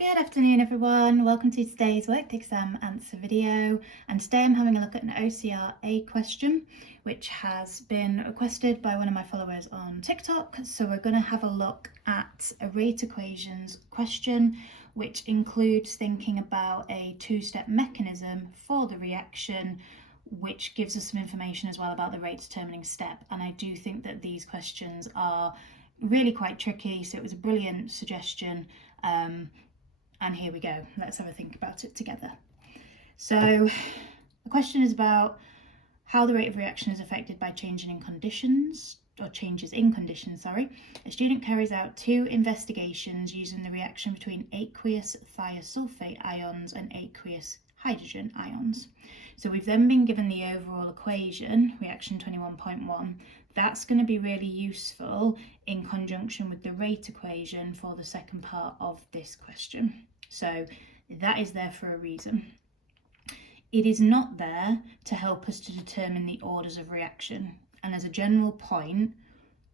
Good afternoon everyone, welcome to today's worked exam answer video, and today I'm having a look at an OCR A question which has been requested by one of my followers on TikTok. So we're going to have a look at a rate equations question which includes thinking about a two-step mechanism for the reaction, which gives us some information as well about the rate determining step. And I do think that these questions are really quite tricky, so it was a brilliant suggestion. And here we go, let's have a think about it together. So the question is about how the rate of reaction is affected by changes in conditions. A student carries out two investigations using the reaction between aqueous thiosulfate ions and aqueous hydrogen ions. So we've then been given the overall equation, reaction 21.1. That's going to be really useful in conjunction with the rate equation for the second part of this question. So that is there for a reason. It is not there to help us to determine the orders of reaction. And as a general point,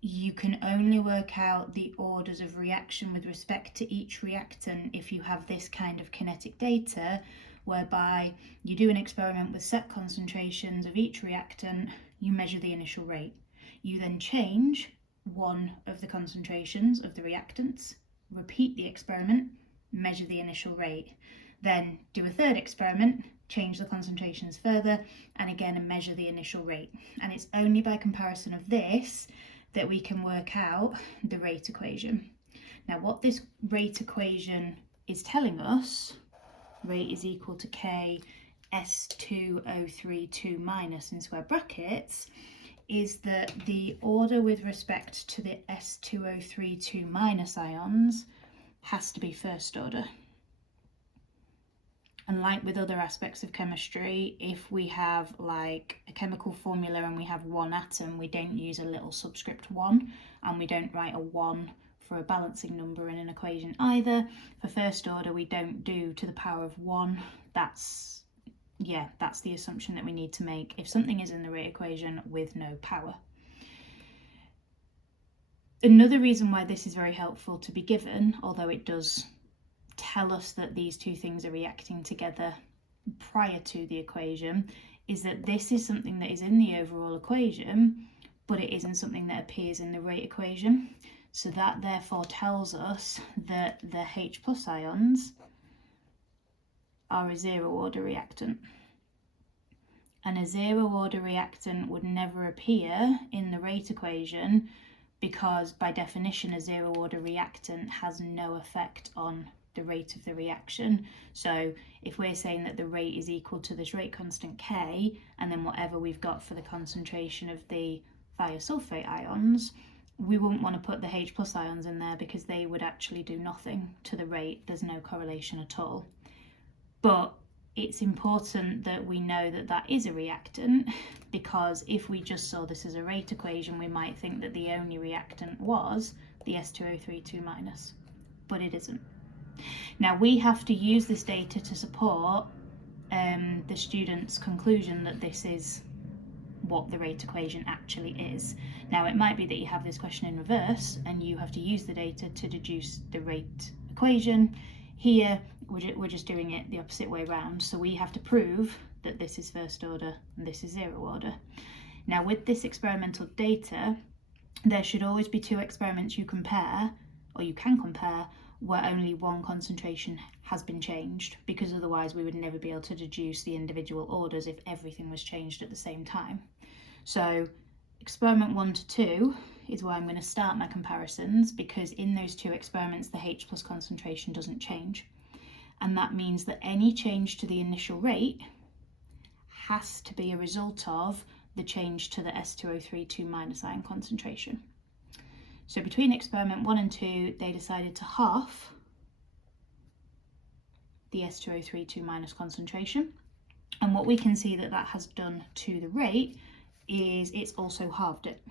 you can only work out the orders of reaction with respect to each reactant if you have this kind of kinetic data, whereby you do an experiment with set concentrations of each reactant, you measure the initial rate. You then change one of the concentrations of the reactants, repeat the experiment, measure the initial rate, then do a third experiment, change the concentrations further, and again measure the initial rate. And it's only by comparison of this that we can work out the rate equation. Now what this rate equation is telling us, rate is equal to K S2032 minus in square brackets, is that the order with respect to the S2032 minus ions has to be first order. And like with other aspects of chemistry, if we have like a chemical formula and we have one atom, we don't use a little subscript 1, and we don't write a 1 for a balancing number in an equation either. For first order, we don't do to the power of 1. That's the assumption that we need to make if something is in the rate equation with no power. Another reason why this is very helpful to be given, although it does tell us that these two things are reacting together prior to the equation, is that this is something that is in the overall equation, but it isn't something that appears in the rate equation. So that therefore tells us that the H plus ions are a zero order reactant. And a zero order reactant would never appear in the rate equation because by definition a zero order reactant has no effect on the rate of the reaction. So if we're saying that the rate is equal to this rate constant K and then whatever we've got for the concentration of the thiosulfate ions, we wouldn't want to put the H plus ions in there because they would actually do nothing to the rate. There's no correlation at all. But it's important that we know that that is a reactant, because if we just saw this as a rate equation, we might think that the only reactant was the S2032 minus, but it isn't. Now we have to use this data to support the student's conclusion that this is what the rate equation actually is. Now it might be that you have this question in reverse and you have to use the data to deduce the rate equation. Here we're just doing it the opposite way around, so we have to prove that this is first order and this is zero order. Now with this experimental data, there should always be two experiments you compare, or you can compare, where only one concentration has been changed, because otherwise we would never be able to deduce the individual orders if everything was changed at the same time. So experiment 1 to 2 is where I'm going to start my comparisons, because in those two experiments the H plus concentration doesn't change, and that means that any change to the initial rate has to be a result of the change to the S2032 minus ion concentration. So between experiment 1 and 2, they decided to half the S2032 minus concentration. And what we can see that that has done to the rate is it's also halved it.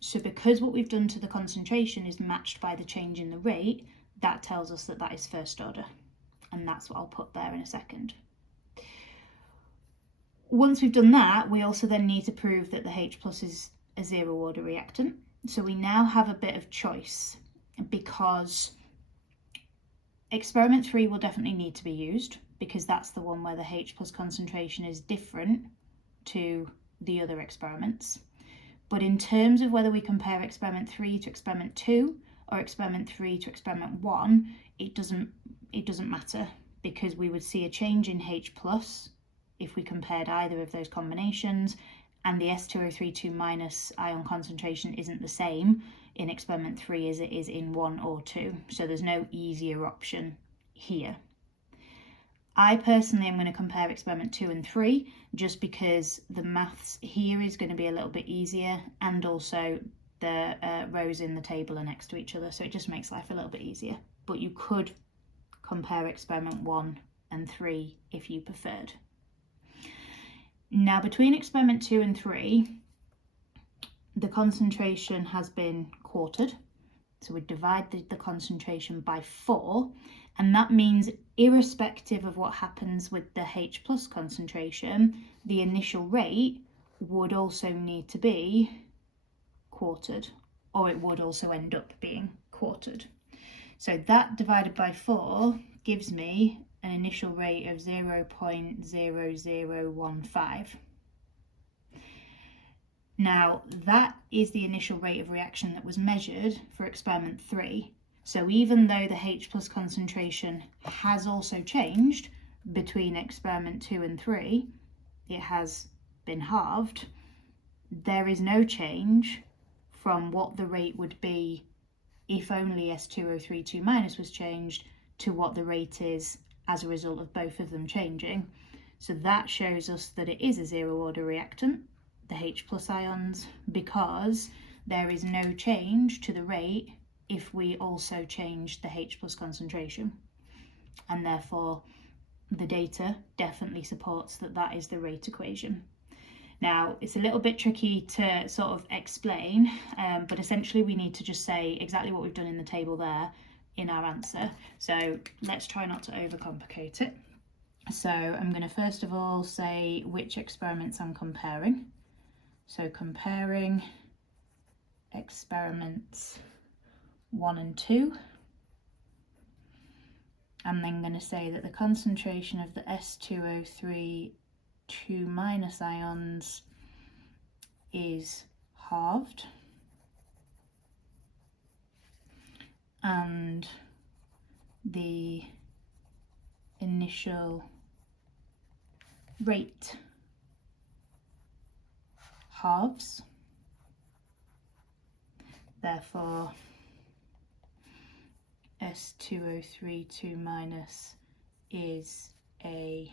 So because what we've done to the concentration is matched by the change in the rate, that tells us that that is first order. And that's what I'll put there in a second. Once we've done that, we also then need to prove that the H plus is a zero order reactant. So we now have a bit of choice, because Experiment 3 will definitely need to be used because that's the one where the H plus concentration is different to the other experiments. But in terms of whether we compare experiment 3 to experiment 2 or experiment 3 to experiment 1, it doesn't matter, because we would see a change in H plus if we compared either of those combinations, and the S2032- ion concentration isn't the same in experiment 3 as it is in 1 or 2, so there's no easier option here. I personally am going to compare experiment 2 and 3 just because the maths here is going to be a little bit easier, and also the rows in the table are next to each other, so it just makes life a little bit easier. But you could compare experiment 1 and 3 if you preferred. Now, between experiment 2 and 3, the concentration has been quartered. So we divide the concentration by 4, and that means irrespective of what happens with the H plus concentration, the initial rate would also need to be quartered, or it would also end up being quartered. So that divided by 4 gives me an initial rate of 0.0015. Now, that is the initial rate of reaction that was measured for experiment 3. So even though the H plus concentration has also changed between experiment 2 and 3, it has been halved, there is no change from what the rate would be if only S2032- was changed to what the rate is as a result of both of them changing. So that shows us that it is a zero order reactant, the H plus ions, because there is no change to the rate if we also change the H plus concentration, and therefore the data definitely supports that that is the rate equation. Now, it's a little bit tricky to sort of explain, but essentially we need to just say exactly what we've done in the table there in our answer. So let's try not to overcomplicate it. So I'm going to first of all say which experiments I'm comparing. So comparing experiments 1 and 2. I'm then going to say that the concentration of the S2032- ions is halved, and the initial rate halves. Therefore, S2032- is a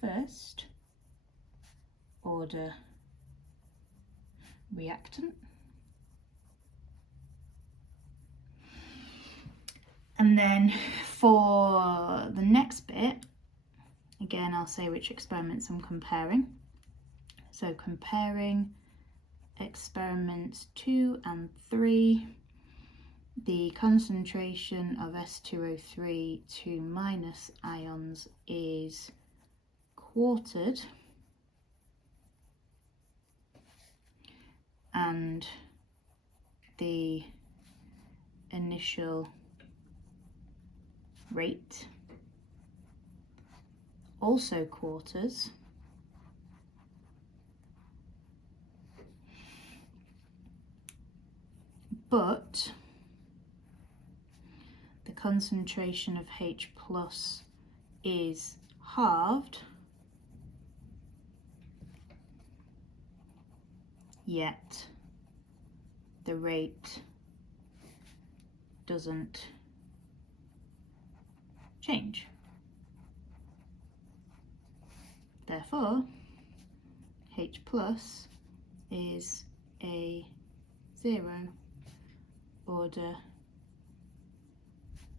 first order reactant. And then for the next bit, again, I'll say which experiments I'm comparing. So comparing experiments 2 and 3, the concentration of S2032- ions is quartered, and the initial rate also quarters, but the concentration of H plus is halved, yet the rate doesn't change. Therefore, H plus is a zero order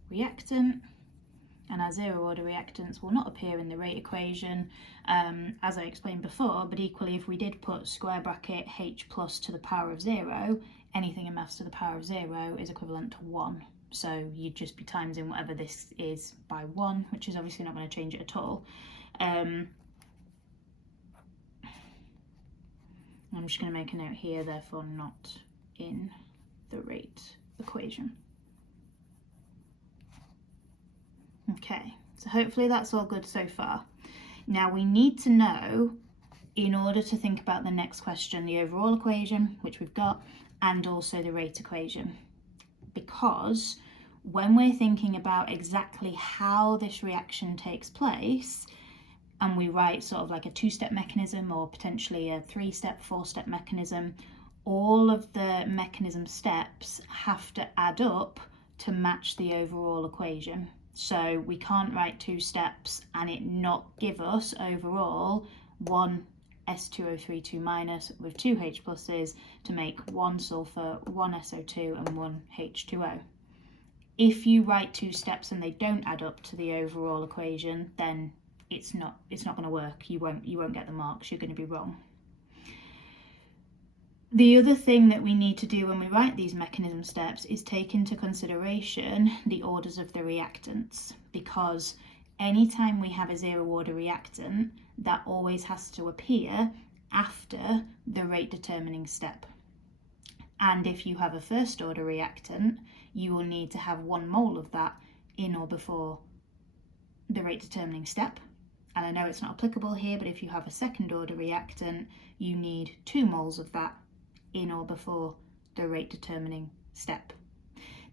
reactant, and our zero order reactants will not appear in the rate equation as I explained before, but equally if we did put square bracket H plus to the power of 0, anything in maths to the power of 0 is equivalent to 1. So you'd just be timesing whatever this is by 1, which is obviously not going to change it at all. I'm just going to make a note here, therefore not in the rate equation. Okay, so hopefully that's all good so far. Now we need to know, in order to think about the next question, the overall equation, which we've got, and also the rate equation. Because when we're thinking about exactly how this reaction takes place, and we write sort of like a two-step mechanism or potentially a three-step, four-step mechanism, all of the mechanism steps have to add up to match the overall equation. So we can't write two steps and it not give us overall one S2O32 minus with two H pluses to make one sulfur, one SO2 and one H2O. If you write two steps and they don't add up to the overall equation, then it's not going to work. You won't get the marks. You're going to be wrong. The other thing that we need to do when we write these mechanism steps is take into consideration the orders of the reactants, because anytime we have a zero order reactant, that always has to appear after the rate determining step. And if you have a first order reactant, you will need to have 1 mole of that in or before the rate determining step. And I know it's not applicable here, but if you have a second order reactant, you need 2 moles of that in or before the rate determining step.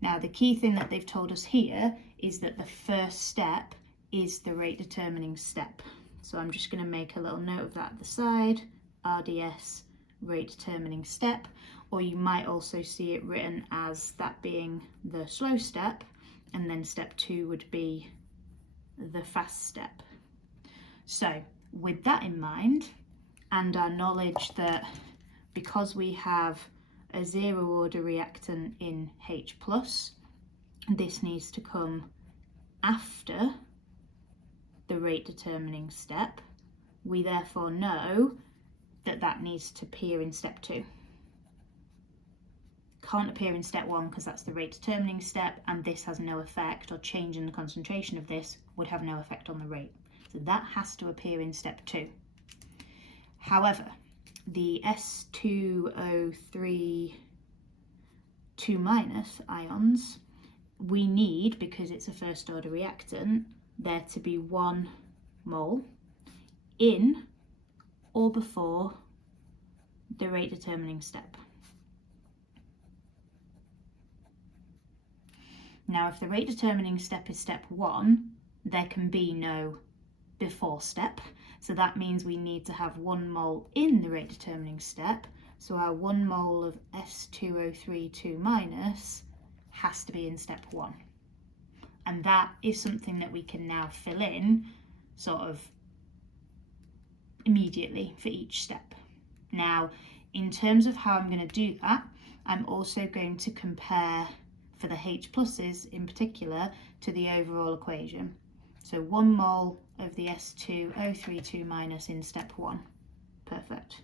Now the key thing that they've told us here is that the first step is the rate determining step. So I'm just going to make a little note of that at the side, RDS rate determining step, or you might also see it written as that being the slow step, and then step 2 would be the fast step. So with that in mind, and our knowledge that because we have a zero order reactant in H+, this needs to come after the rate determining step, we therefore know that that needs to appear in step 2. Can't appear in step 1 because that's the rate determining step, and this has no effect, or change in the concentration of this would have no effect on the rate. So that has to appear in step 2. However, the S2O3 2 minus ions, we need, because it's a first order reactant, there to be 1 mole in or before the rate determining step. Now if the rate determining step is step 1, there can be no before step, so that means we need to have 1 mole in the rate determining step, so our 1 mole of S2O3 2 minus has to be in step 1, and that is something that we can now fill in sort of immediately for each step. Now in terms of how I'm going to do that, I'm also going to compare for the H pluses in particular to the overall equation. So 1 mole of the S2O3 2 minus in step 1. Perfect.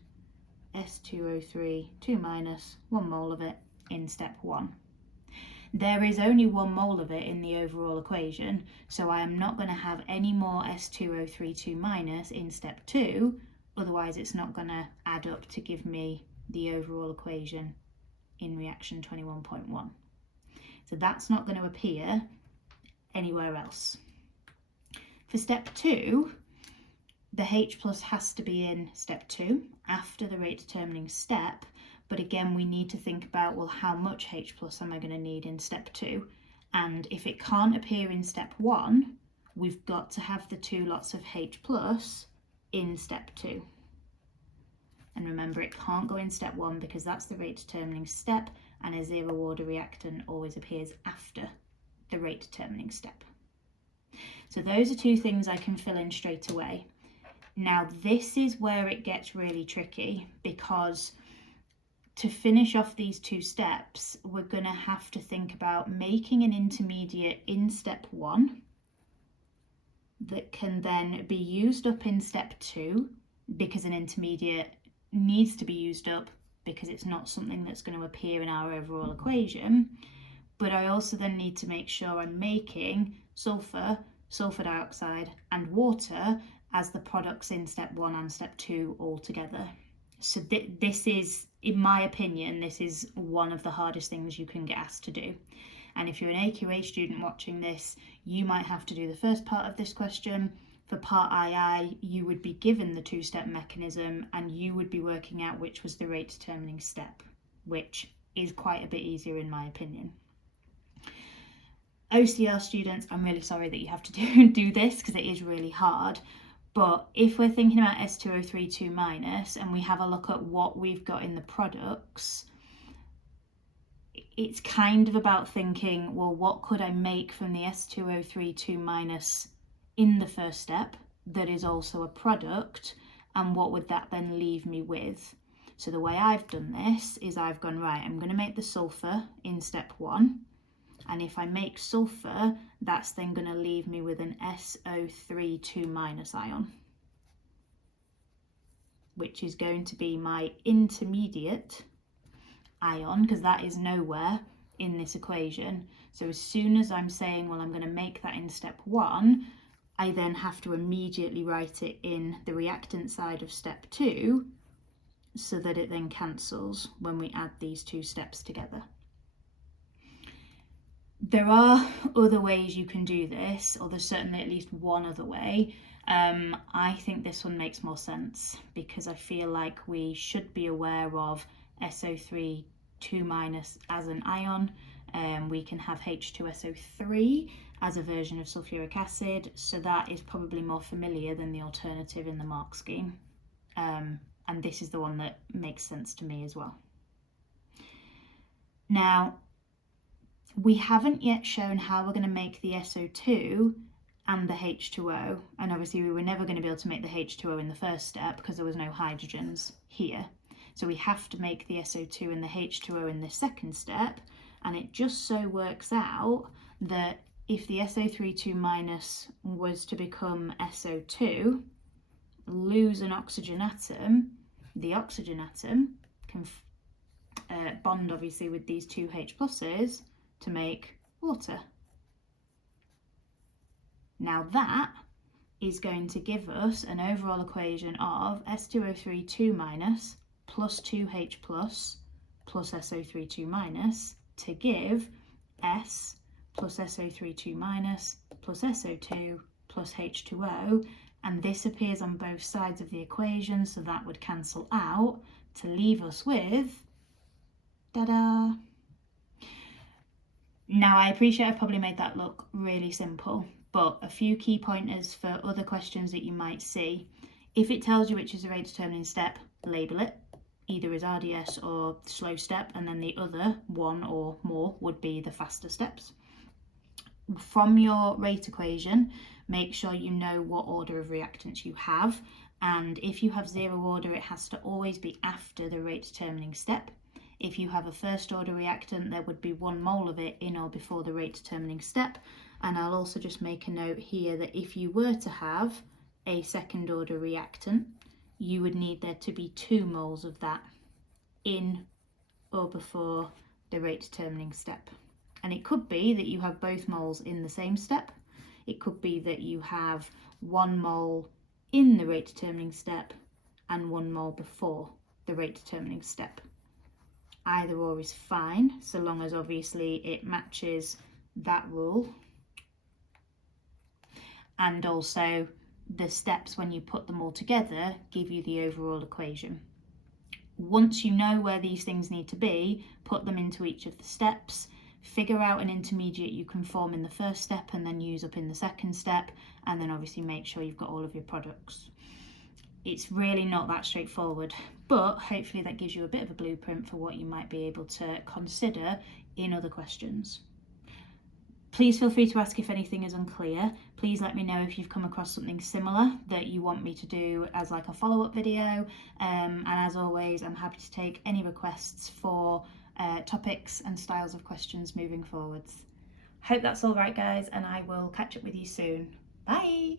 S2O3 2 minus, 1 mole of it in step 1. There is only 1 mole of it in the overall equation, so I am not going to have any more S2O3 2 minus in step 2, otherwise it's not going to add up to give me the overall equation in reaction 21.1. So that's not going to appear anywhere else. For step 2, the H plus has to be in step 2 after the rate determining step, but again we need to think about, well, how much H plus am I going to need in step 2? And if it can't appear in step 1, we've got to have the 2 lots of H plus in step 2. And remember, it can't go in step 1 because that's the rate determining step, and a zero order reactant always appears after the rate determining step. So those are 2 things I can fill in straight away. Now this is where it gets really tricky, because to finish off these 2 steps, we're going to have to think about making an intermediate in step 1 that can then be used up in step 2, because an intermediate needs to be used up because it's not something that's going to appear in our overall equation. But I also then need to make sure I'm making sulfur, sulfur dioxide and water as the products in step 1 and step 2 all together. So this is, in my opinion, this is one of the hardest things you can get asked to do. And if you're an AQA student watching this, you might have to do the first part of this question. For part II, you would be given the two-step mechanism and you would be working out which was the rate determining step, which is quite a bit easier in my opinion. OCR students, I'm really sorry that you have to do this because it is really hard. But if we're thinking about S2032- and we have a look at what we've got in the products, it's kind of about thinking, well, what could I make from the S2032- in the first step that is also a product, and what would that then leave me with? So the way I've done this is I've gone, right, I'm going to make the sulfur in step 1. And if I make sulfur, that's then going to leave me with an SO32- ion, which is going to be my intermediate ion, because that is nowhere in this equation. So as soon as I'm saying, well, I'm going to make that in step 1, I then have to immediately write it in the reactant side of step 2 so that it then cancels when we add these two steps together. There are other ways you can do this, or there's certainly at least one other way. I think this one makes more sense because I feel like we should be aware of SO32- as an ion. We can have H2SO3 as a version of sulfuric acid, so that is probably more familiar than the alternative in the mark scheme. And this is the one that makes sense to me as well. Now, we haven't yet shown how we're going to make the SO2 and the H2O, and obviously we were never going to be able to make the H2O in the first step because there was no hydrogens here. So we have to make the SO2 and the H2O in the second step, and it just so works out that if the SO32- was to become SO2, lose an oxygen atom, the oxygen atom can bond obviously with these two H pluses to make water. Now that is going to give us an overall equation of S2O32- plus 2H plus SO32- to give S plus SO32- plus SO2 plus H2O, and this appears on both sides of the equation, so that would cancel out to leave us with, ta-da! Now, I appreciate I've probably made that look really simple, but a few key pointers for other questions that you might see. If it tells you which is the rate determining step, label it, either as RDS or slow step, and then the other one or more would be the faster steps. From your rate equation, make sure you know what order of reactants you have, and if you have zero order, it has to always be after the rate determining step. If you have a first order reactant, there would be 1 mole of it in or before the rate determining step. And I'll also just make a note here that if you were to have a second order reactant, you would need there to be 2 moles of that in or before the rate determining step. And it could be that you have both moles in the same step. It could be that you have 1 mole in the rate determining step and 1 mole before the rate determining step. Either or is fine, so long as obviously it matches that rule. And also the steps, when you put them all together, give you the overall equation. Once you know where these things need to be, put them into each of the steps, figure out an intermediate you can form in the first step and then use up in the second step, and then obviously make sure you've got all of your products. It's really not that straightforward, but hopefully that gives you a bit of a blueprint for what you might be able to consider in other questions. Please feel free to ask if anything is unclear. Please let me know if you've come across something similar that you want me to do as like a follow-up video. And as always, I'm happy to take any requests for topics and styles of questions moving forwards. Hope that's all right, guys, and I will catch up with you soon. Bye!